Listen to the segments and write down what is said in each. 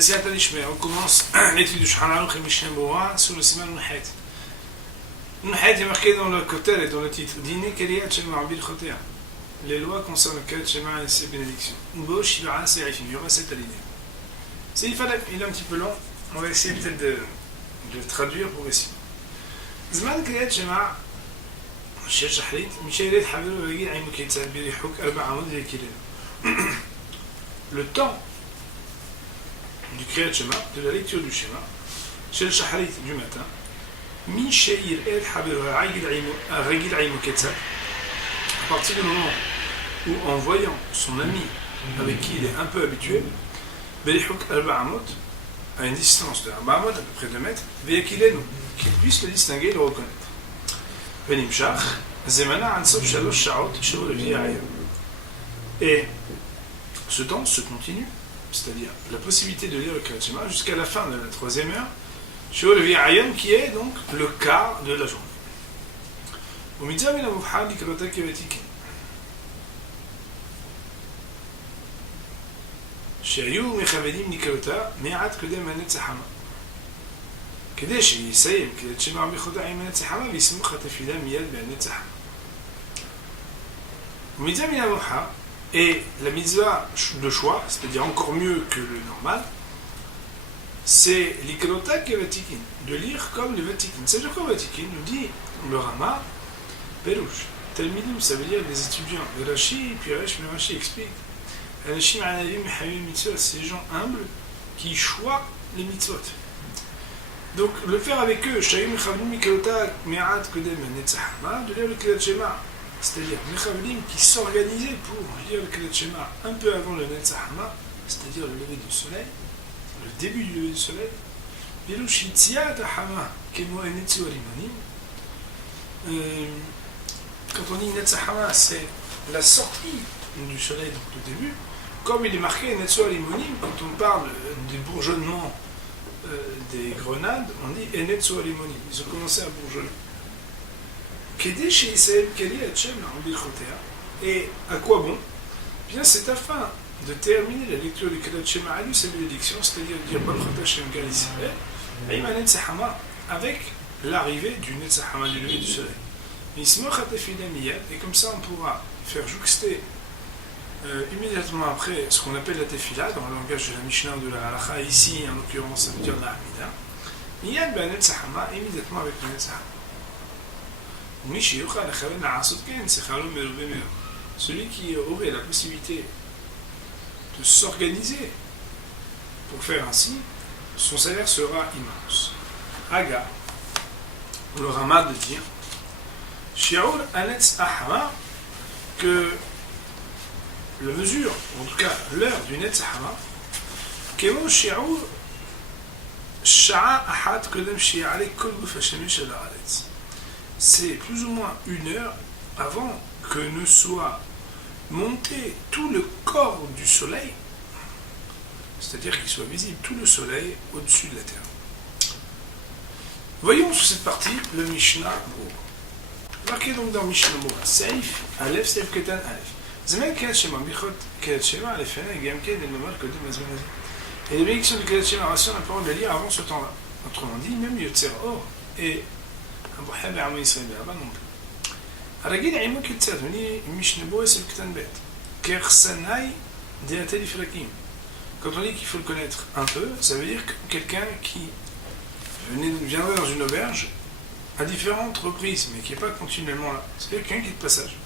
On commence l'étude du Shulchan Aruch et Mishnah Berurah sur le Siman Nunhet. Nunhet est marqué dans le Kotel et dans le titre Dîner Keliyat Shema Bil Chotea. Les lois concernent le Keliyat Shema et ses bénédictions. Bo Shivara Serifim, il y aura 7 alinéas. Il est un petit peu long, on va essayer peut-être de le traduire progressivement. Zman Keliyat Shema Shel Shahrit, Mishaïlet Haviru Vagil Aïmou Ketzal Birihuk Arba Amod Vekilel. Le temps du Kriyat Shema, de la lecture du Shema, chez le Shaharit du matin, Mi Sheir El Habir Ragil Aïmou Ketzal, à partir du moment où, en voyant son ami avec qui il est un peu habitué, Berihuk Arba Amot, à une distance de Arba Amot, à peu près 2 mètres, Veyakilenu, qu'il puisse le distinguer et le reconnaître. Venimshach, Zemana Ansof Shalosh Shaot, Sheo Levi Ayam. Et ce temps se continue, c'est-à-dire la possibilité de lire le Kriyat Shema jusqu'à la fin de la 3e heure, Sheo Levi Ayam, qui est donc le quart de la journée. Au Mitzvah min Amuvha Likrota Kevetikin. שהיו מכבדים נקראותה מעט קודם הנץ החמה. כדי שיסיים קריאת שמע בכודה עם הנץ החמה ויסמוך התפילה מיד בהנץ החמה. ומצווה מן המובחר, et la mitzvah de choix, c'est-à-dire encore mieux que le normal, c'est l'ikrota kevatikin, de lire comme le vatikin. C'est-à-dire quoi vatikin nous dit le Rama, Perouche. Talmidim, ça veut dire des étudiants. Le Rashi, puis Rashi explique. C'est les gens humbles qui choisissent les mitzvot. Donc, le faire avec eux, de lire le Kriyat Shema, c'est-à-dire qui s'organisaient pour lire le Kriyat Shema un peu avant le Netz Hama, c'est-à-dire le lever du soleil, le début du lever du soleil, quand on dit Netz Hama, c'est la sortie du soleil, donc le début. Comme il est marqué Netzo Alimonim, quand on parle du bourgeonnement des grenades, on dit Netzo Alimonim. Ils ont commencé à bourgeonner. Et à quoi bon? Bien, c'est afin de terminer la lecture du Kriyat Shema à lui, sa bénédiction, c'est-à-dire de dire Baruch Ata Hashem Gal Yisrael, avec l'arrivée du Netz Hama, du lever du soleil. Et comme ça, on pourra faire jouxter immédiatement après ce qu'on appelle la tefila, dans le langage de la Mishnah ou de la Halacha, ici en l'occurrence ça veut dire la Hamida, Miyad ben Netz Hama, immédiatement avec le Netz Hama. Celui qui aurait la possibilité de s'organiser pour faire ainsi, son salaire sera immense. Haga, le Rama de dire Shi'ur Anetz Hama, que la mesure, en tout cas l'heure du Netz Hama, Kemo Shi'ur Sha'a Ahad Kodem Shi'ale Kol Guf HaShemesh Al Haaretz. C'est plus ou moins 1 heure avant que ne soit monté tout le corps du soleil, c'est-à-dire qu'il soit visible tout le soleil au-dessus de la terre. Voyons sur cette partie le Mishnah Berurah. Marqué donc dans Mishnah Berurah, Seif, Aleph, Seif Ketan, Aleph. Zemen Kriyat Shema, Bichot Kriyat Shema, Aleph, et Gamken, et Mamad, Kodem, Azman, Azman. Et les bénédictions du Kriyat Shema, on a parole de lire avant ce temps-là. Autrement dit, même Yotzer Or et أبو حابب عمو يسري بها non plus. الرجل عمو كتسات مني مش نبوه سب كتان بيت كيرسناي دياتالي فراكيم. Quand on dit qu'il faut le connaître un peu, ça veut dire que quelqu'un qui viendrait dans une auberge à différentes reprises, mais qui n'est pas continuellement là. C'est quelqu'un qui est de passage.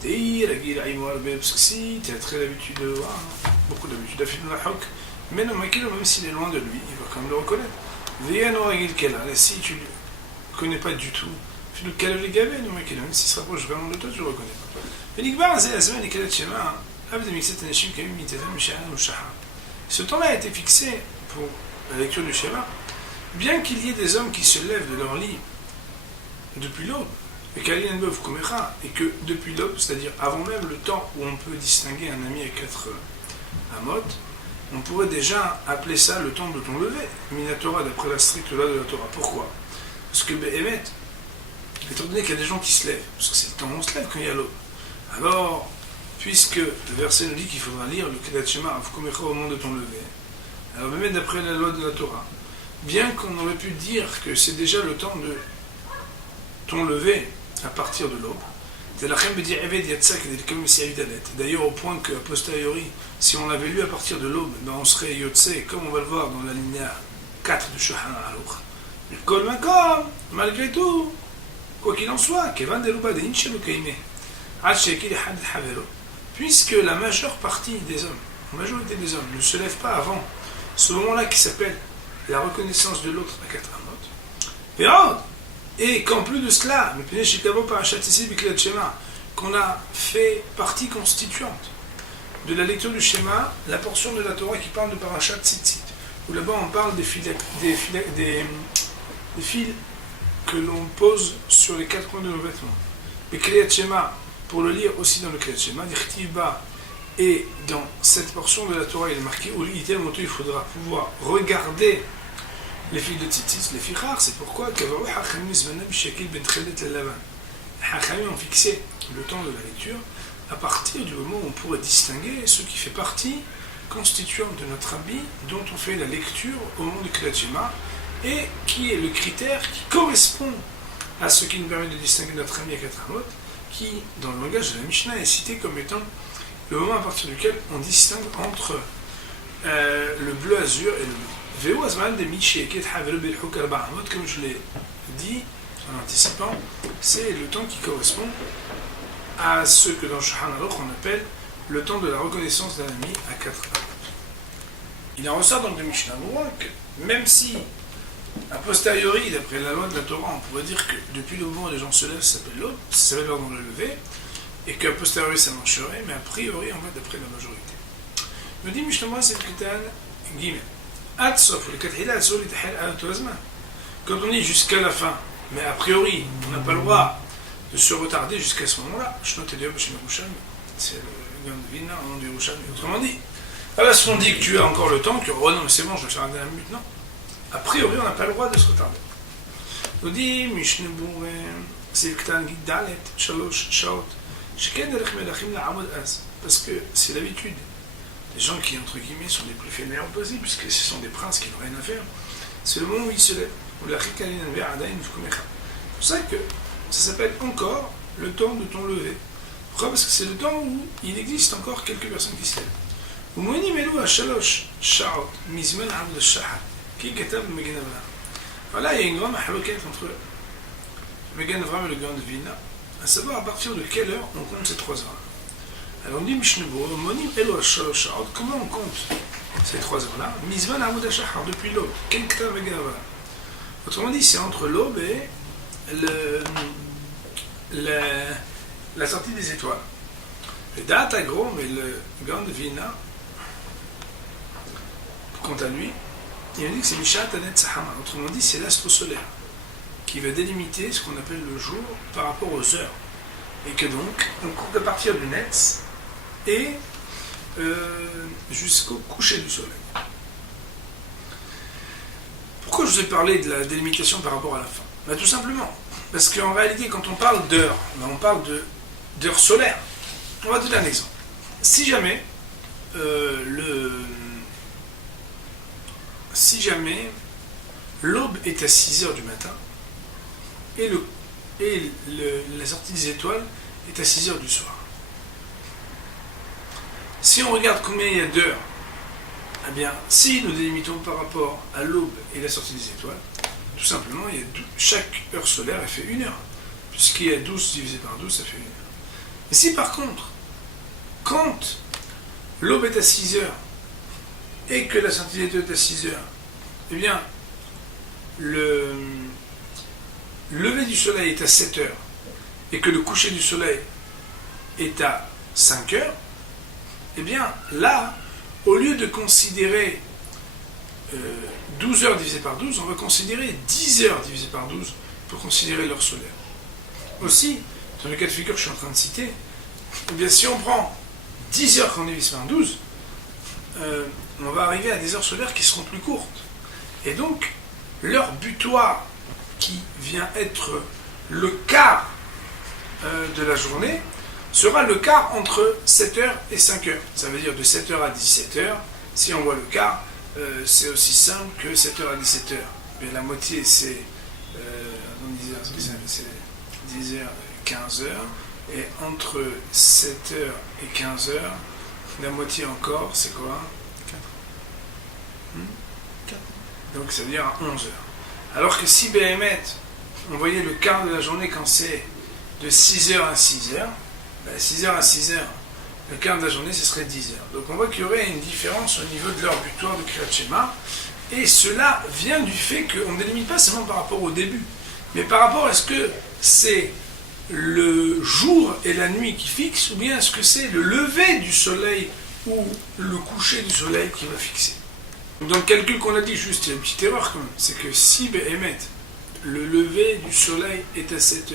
Parce que si tu as très l'habitude de voir, beaucoup d'habitude, mais non, même s'il est loin de lui, il va quand même le reconnaître. Si tu ne connais pas du tout, même s'il se rapproche vraiment de toi, tu ne le reconnais pas. Ce temps-là a été fixé pour la lecture du Shema, bien qu'il y ait des hommes qui se lèvent de leur lit depuis l'aube, et que depuis l'aube, c'est-à-dire avant même le temps où on peut distinguer un ami à 4 amot, on pourrait déjà appeler ça le temps de ton lever, Minatora, d'après la stricte loi de la Torah. Pourquoi? Parce que Béhémet, étant donné qu'il y a des gens qui se lèvent, parce que c'est le temps où on se lève quand il y a l'aube, alors, puisque le verset nous dit qu'il faudra lire le Kriyat Shema au moment de ton lever, Alors même d'après la loi de la Torah, bien qu'on aurait pu dire que c'est déjà le temps de ton lever à partir de l'aube, d'ailleurs au point qu'à posteriori, si on l'avait lu à partir de l'aube, ben on serait Yotse, comme on va le voir dans la ligne 4 de Shulchan Aruch. Malgré tout, quoi qu'il en soit, puisque la majeure partie des hommes, la majorité des hommes, ne se lève pas avant ce moment-là qui s'appelle la reconnaissance de l'autre à 4 amot, et qu'en plus de cela, qu'on a fait partie constituante de la lecture du schéma, la portion de la Torah qui parle de Parashat Tzitzit, où là-bas on parle des fils que l'on pose sur les 4 coins de nos vêtements. Mais Kriyat Shema, pour le lire aussi dans le Kriyat Shema, et dans cette portion de la Torah, il est marqué il faudra pouvoir regarder les fils de Tzitzit, les filles rares. C'est pourquoi les Hachamim ont fixé le temps de la lecture à partir du moment où on pourrait distinguer ce qui fait partie constituante de notre habit dont on fait la lecture au moment du Kriyat Shema, et qui est le critère qui correspond à ce qui nous permet de distinguer notre ami à 4 amot, qui, dans le langage de la Mishnah, est cité comme étant le moment à partir duquel on distingue entre le bleu azur et le bleu. Comme je l'ai dit en anticipant, c'est le temps qui correspond à ce que dans Shulchan Aruch on appelle le temps de la reconnaissance d'un ami à 4 amot. Il en ressort donc de Mishnah que même si a posteriori, d'après la loi de la Torah, on pourrait dire que depuis le moment où les gens se lèvent, ça s'appelle l'aube, ça s'appelle l'ordre de le lever, et qu'à posteriori ça marcherait, mais a priori, en fait, d'après la majorité. Me dit Mishnah, c'est Kritan Gimel. Quand on dit jusqu'à la fin, mais a priori, on n'a pas le droit de se retarder jusqu'à ce moment-là. C'est le Gaon de Vilna, au nom du Yerushalmi. Autrement dit, alors si on dit que tu as encore le temps, que oh non, mais c'est bon, je vais faire un dernier minute, non. A priori, on n'a pas le droit de se retarder. On dit, Mishnah c'est Kritan Dalet, Shalosh, Shaot, parce que c'est l'habitude des gens qui, entre guillemets, sont les plus fainéants possibles, puisque ce sont des princes qui n'ont rien à faire. C'est le moment où ils se lèvent. C'est pour ça que ça s'appelle encore le temps de ton lever. Pourquoi? Parce que c'est le temps où il existe encore quelques personnes qui se lèvent. Voilà, il y a une grande mahaloquette entre Megan Avram et le Gaon de Vilna, à savoir à partir de quelle heure on compte ces 3 heures. Alors on dit comment on compte ces 3 heures-là? Mizman Amud HaShachar, depuis l'aube. Autrement dit, c'est entre l'aube et la sortie des étoiles. Le Da'at Agro, mais le Gaon de Vilna, quant à lui, il dit que c'est Mishat Anet Sahama. Autrement dit, c'est l'astre solaire qui va délimiter ce qu'on appelle le jour par rapport aux heures. Et que donc, on compte à partir du Netz et jusqu'au coucher du soleil. Pourquoi je vous ai parlé de la délimitation par rapport à la fin? Ben, tout simplement, parce qu'en réalité, quand on parle d'heures, ben, on parle d'heures solaires. On va donner un exemple. Si jamais l'aube est à 6h du matin et la sortie des étoiles est à 6h du soir. Si on regarde combien il y a d'heures, eh bien, si nous délimitons par rapport à l'aube et la sortie des étoiles, tout simplement, chaque heure solaire elle fait 1 heure. Puisqu'il y a 12 divisé par 12, ça fait 1 heure. Mais si par contre, quand l'aube est à 6 heures et que la sortie des étoiles est à 6 heures, eh bien, le lever du soleil est à 7 heures et que le coucher du soleil est à 5 heures, eh bien là, au lieu de considérer 12 heures divisé par 12, on va considérer 10 heures divisé par 12 pour considérer l'heure solaire. Aussi, dans le cas de figure que je suis en train de citer, eh bien si on prend 10 heures qu'on divise par 12, on va arriver à des heures solaires qui seront plus courtes. Et donc, l'heure butoir qui vient être le quart de la journée sera le quart entre 7h et 5h. Ça veut dire de 7h à 17h, si on voit le quart, c'est aussi simple que 7h à 17h. Mais la moitié, c'est 10h, 15h. Et entre 7h et 15h, la moitié encore, c'est quoi? 4. Donc ça veut dire à 11h. Alors que si Béhémet, on voyait le quart de la journée quand c'est de 6h à 6h, 6h à 6h, le quart de la journée, ce serait 10h. Donc on voit qu'il y aurait une différence au niveau de l'heure butoir de Kriyat Shema. Et cela vient du fait qu'on ne délimite pas seulement par rapport au début, mais par rapport à ce que c'est le jour et la nuit qui fixent, ou bien est-ce que c'est le lever du soleil ou le coucher du soleil qui va fixer. Dans le calcul qu'on a dit, juste, il y a une petite erreur quand même, c'est que si Béhémet, le lever du soleil est à 7h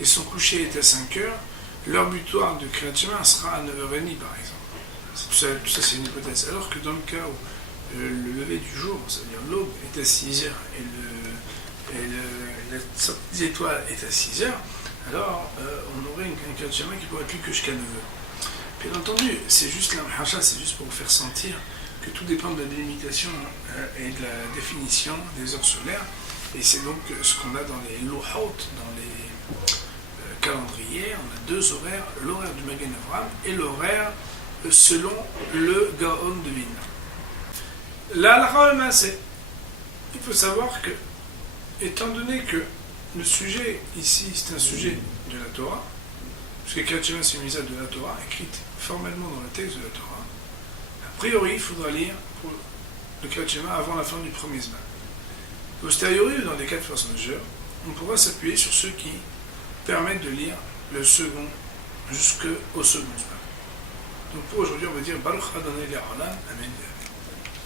et son coucher est à 5h, l'heure butoir de Kriyat Shema sera à 9h30 par exemple. Tout ça c'est une hypothèse. Alors que dans le cas où le lever du jour, c'est-à-dire l'aube, est à 6h et la sortie des étoiles est à 6h, alors on aurait un Kriyat Shema qui pourrait plus que jusqu'à 9h. Bien entendu, c'est juste la Mahacha, c'est juste pour vous faire sentir que tout dépend de la délimitation et de la définition des heures solaires. Et c'est donc ce qu'on a dans les lohot, dans les calendriers. On a deux horaires, l'horaire du Magen Avraham et l'horaire selon le Gaon de Vilna. La halakha c'est, il faut savoir que, étant donné que le sujet ici, c'est un sujet de la Torah, parce que Kriyat Shema c'est une misade de la Torah, écrite formellement dans le texte de la Torah, a priori, il faudra lire pour le Kriyat Shema avant la fin du premier Zman. Posteriori, dans des cas de force majeure, on pourra s'appuyer sur ceux qui permettent de lire le second jusqu'au second Zman. Donc pour aujourd'hui, on va dire Baruch Adonai Le'olam, Amen.